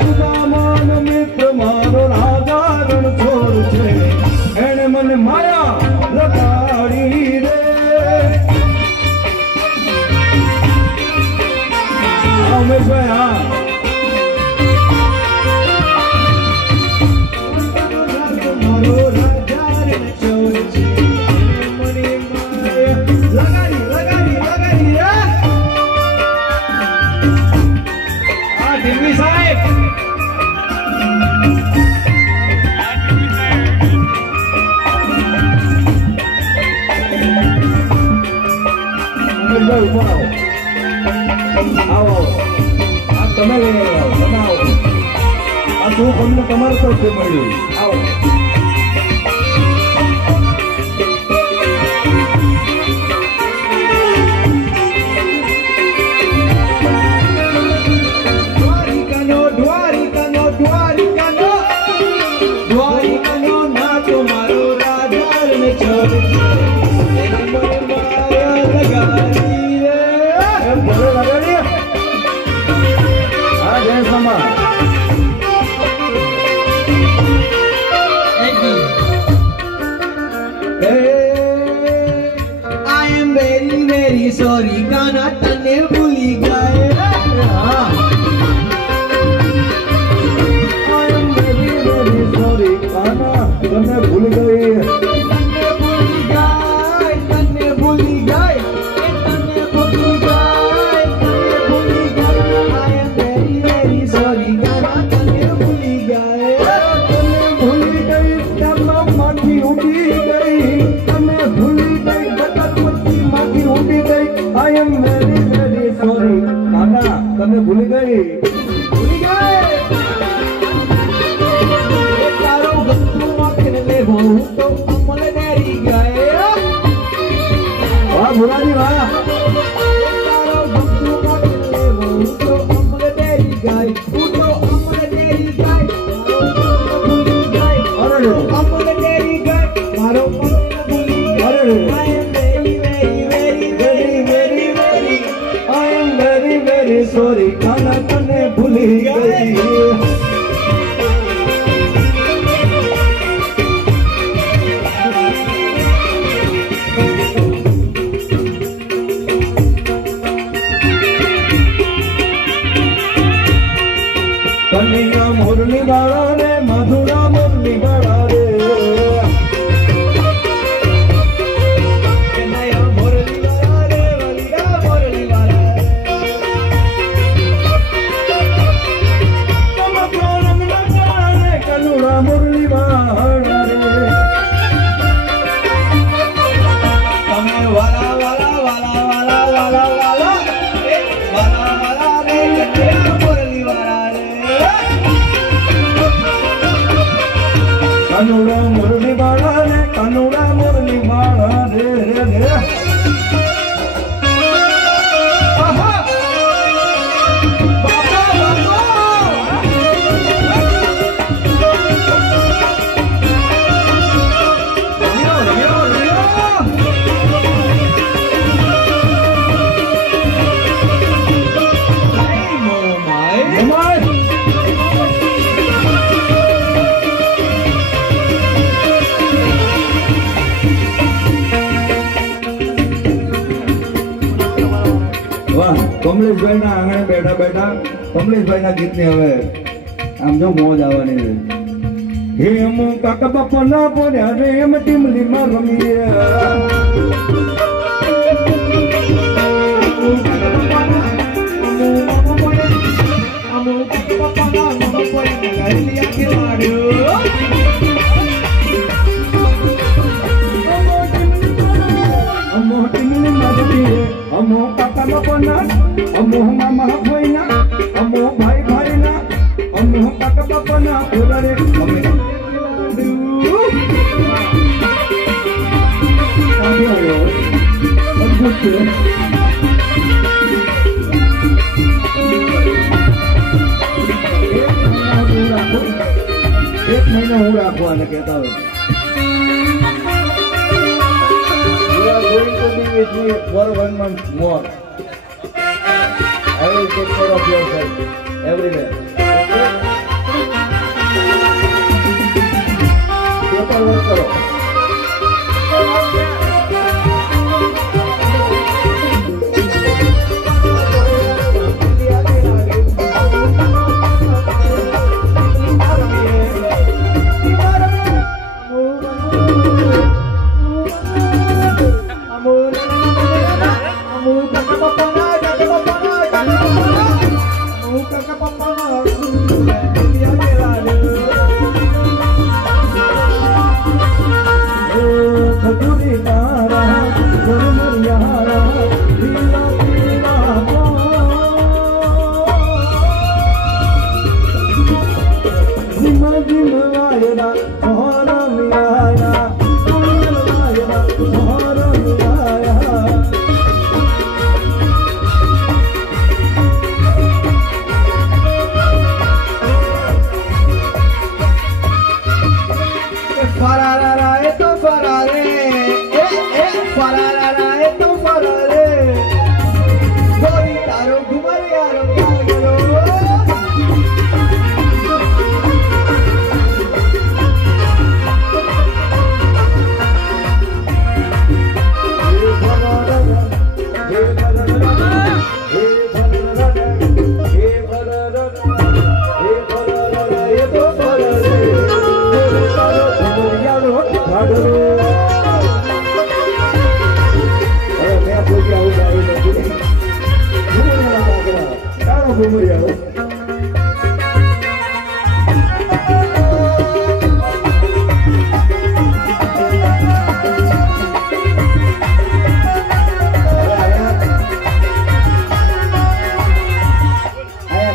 સુદામાન મિત્ર મારો રાજા રણ છોડ છે એને મને માયા લગાડી રે ઉમેશભાઈ હા મારો રાજા રણ છોડ છે મને માયા લગાડી રે આ દિલ્હી સાહેબ આવો આ તમે લઈ આવો તમે આવો આ શું તમને તમારે તરફથી મળ્યું આવો Sorry, गाना तने भूली गए हाँ I am very sorry गाना तने भूल गई तने भूली गए I am very sorry गाना तने भूली गए तब माटी उड़ी गई तने भूली गई गटरपति माटी उड़ी गई I am very sorry गाना तने भूल गई तारो गंतु माखन ले वो तो अमल डेरी गए वाह भुलाजी वाह तारो गंतु माखन ले वो तो अमल डेरी गए तो अमल डेरी गए भूली गए अरे अमल डेरी गए मारो भूली अरे I am very sorry गाना तने भूली गई कन्हैया मुरली वाला रे मधुरा मुरली वाला रे कन्हैया मुरली वाला रे वलिया मुरली वाला तुम प्रणम न जाने कनुरा मुरली वाला रे तमे वाला वाला वाला वाला वाला वाला वाला वाला रे कन्हैया मुरली वाला रे कनुरा मुरली वाला रे कनुरा मुरली वाला रे रे रे आहा बाबा बाबा रियो रियो रियो hey momai Umar વાહ કમલેશભાઈ ના આંગણે બેઠા બેઠા કમલેશભાઈ ના ગીત ની હવે આમ જો મોજ આવવાની છે હેમ કાકા બાપા ના પડ્યા રે એમ ટીમલી માં રમીએ અમો ટીમલી માં રમીએ અમો કાકા બાપા ના અમો મામા ભાઈ ના અમો ભાઈ ભાઈ ના અમો કાકા બાપા ના ઓલા રે અમે અદભુત છે एक महीना हो रखवा कहता हूँ you are going to be with me for 1 month more. I will take care of yourself everywhere. Okay? કાકા પપ્પાના દુનિયા કેલા ખજૂરી તારા ધર્મયારા લીલા પીલા જીમ જીમ વાયરા સહારા મિલાયા વાયરા સહારા મિલાયા fararara esto farare fararara esto farare gori taro ghumare yaro kagaro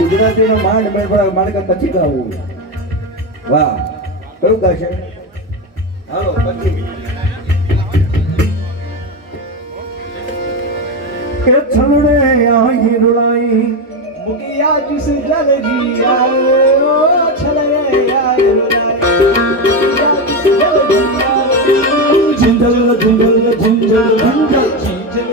Gujarati નો માંડ મારે પછી ગાવું વાહ કયું ગાશે હાલો પછી કે છલડે આઈ રૂડાઈ मुगिया जिस जल जिया ओ छले यार मुगिया जिस जल जिया जिंदल जिंदल जिंदल जिंदल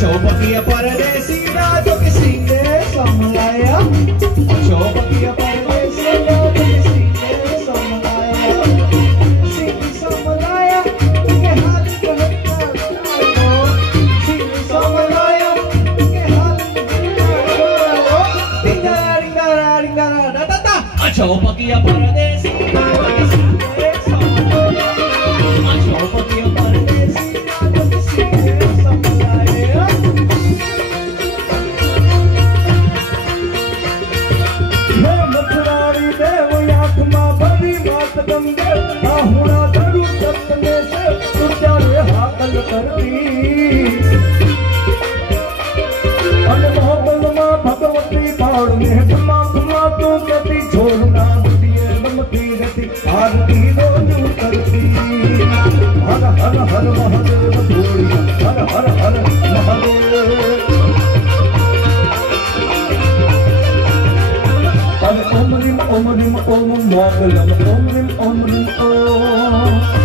चौपकिया परदेसी राजो किसी ने समलाया चौपकिया परदेसी राजो किसी ने समलाया सिंह समलाया के हाथ कहता सिंह समलाया के हाथ डिंगारा डिंगारा डिंगारा दादा चौपकिया परदेसी राजो किसी ने समलाया चौपकिया परदेसी राजो किसी ने समलाया भगवती बाड़ में घुमा घुमा तू कहती छोड़ना नमती रहती आरती रोज करती हर हर हर महादेव भोली हर हर हर महादेव ओम रिम ओम रिम ओम मंगलम ओम रिम ओम रिम ओम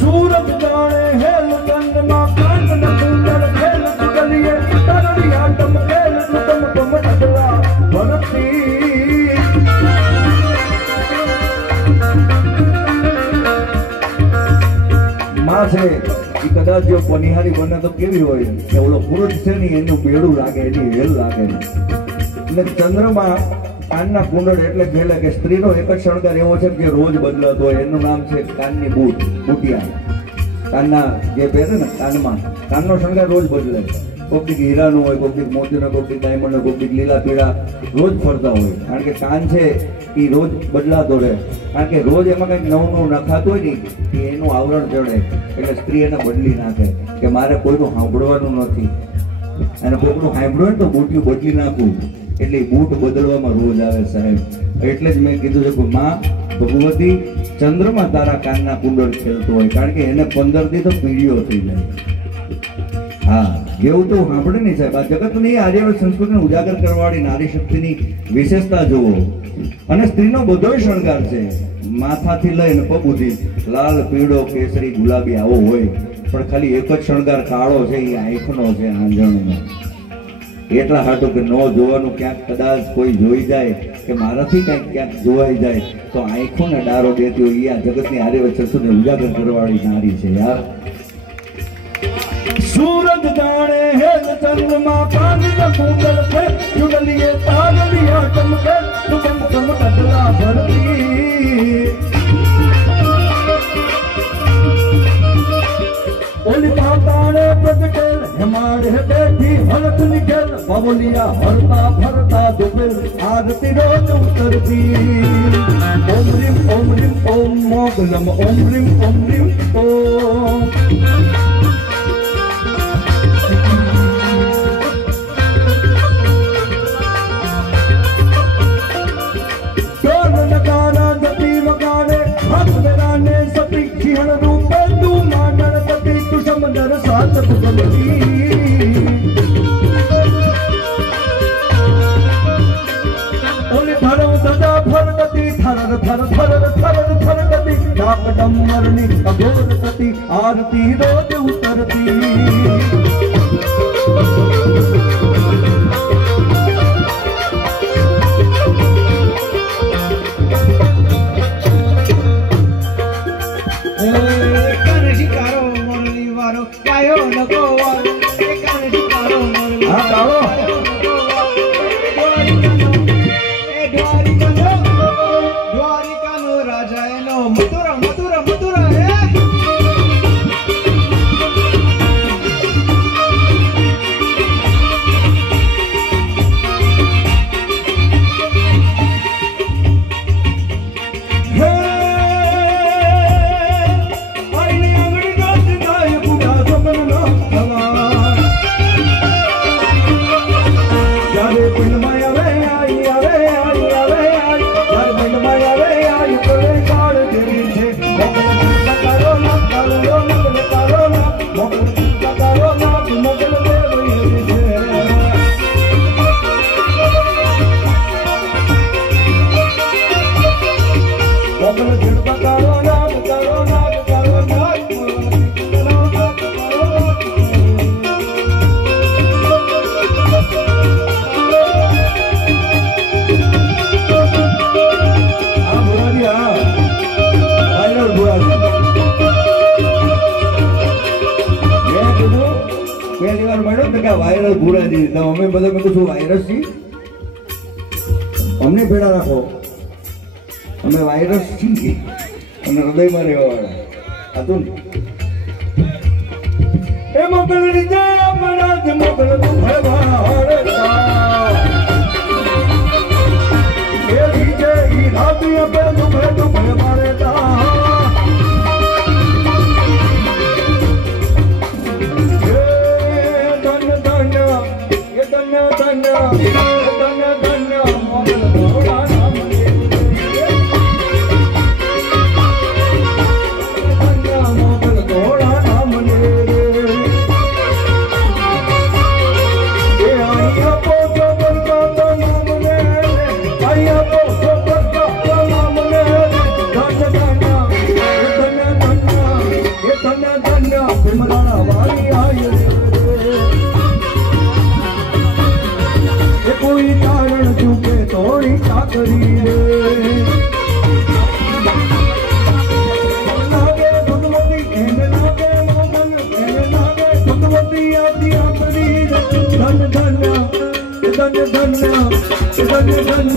सूरज जाने हेल कंद मा कंद न सुंदर खेल गलिए तरड़िया टम खेल तुम तुम अगला भरती मां से कदाच जो पनिहारी बने तो केवी होय के ओलो पुरुष छे ने एनु बेडू लागे एनी हेल लागे એટલે ચંદ્રમાં કાનના કુંડળ એટલે કહેલે કે સ્ત્રીનો એક જ શણગાર એવો છે કે રોજ બદલાતો હોય એનું નામ છે કાનની બૂટ બુટિયા કાનના જે પહેરે ને કાનમાં કાનનો શણગાર રોજ બદલે કોઈક હીરાનો હોય કોઈક મોતીનો કોઈક ડાયમંડનો કોઈક લીલા પીળા રોજ ફરતા હોય કારણ કે કાન છે એ રોજ બદલાતો રહે કારણ કે રોજ એમાં કંઈક નવું નવું નખાતું હોય ને એ એનું આવરણ ચડે એટલે સ્ત્રી એને બદલી નાખે કે મારે કોઈનું સાંભળવાનું નથી અને કોકનું સાંભળ્યું હોય તો બૂટિયું બદલી નાખું, એટલે બૂટ બદલવામાં રોજ આવે સાહેબ. એટલે જ મેં કીધું છે કે માં ભગવતી ચંદ્રમાં તારા કાનના કુંડળ ખેલતો હોય, કારણ કે એને 15 દી તો પીળીઓ થઈ જાય. હા, એવું તો સાંભળે નહીં સાહેબ. આ જગતની આર્યવર્ત સંસ્કૃતિને ઉજાગર કરવાવાળી નારી શક્તિની વિશેષતા જુઓ. અને સ્ત્રીનો બધો શણગાર છે, માથાથી લઈને પગ સુધી લાલ, પીળો, કેસરી, ગુલાબી આવો હોય, પણ ખાલી એક જ શણગાર કાળો છે, એ આંખનો છે, આંજણનો. એટલા હાટું કે ન જોવાનું, ક્યાંક કદાચ કોઈ જોઈ જાય કે મારાથી ક્યાંક જોવાઈ જાય તો આંખોને ડારો દેતી હોય. એ આ જગતની આર્યવર્ત સંસ્કૃતિને ઉજાગર કરવાવાળી નારી છે યાર. सूरज जाने है चंद्रमा पानी का कूंडल पे चुगलिए तागलिया चमके तुम तुम कटला भरती ओली माता ने प्रगटेल हमारे बैठी हलत निकल बबलिया हरता भरता दुबेल आरती रोज उतरती ओम रीम ओम मोगलम ओम रीम ओम आरती रोज उतरती વાયરસ ભૂરાજી અમે બધા મેં કીધું વાયરસ છી અમને ભેડા રાખો, અમે વાયરસ છીએ અને હૃદયમાં રહેવા વાળા હતું ને એ મોકલની જય અપરાધ મોકલ એ વિજય ઈ રાતી અપે દુખે દુખે મારે धन्य धन्य धन्य धन्य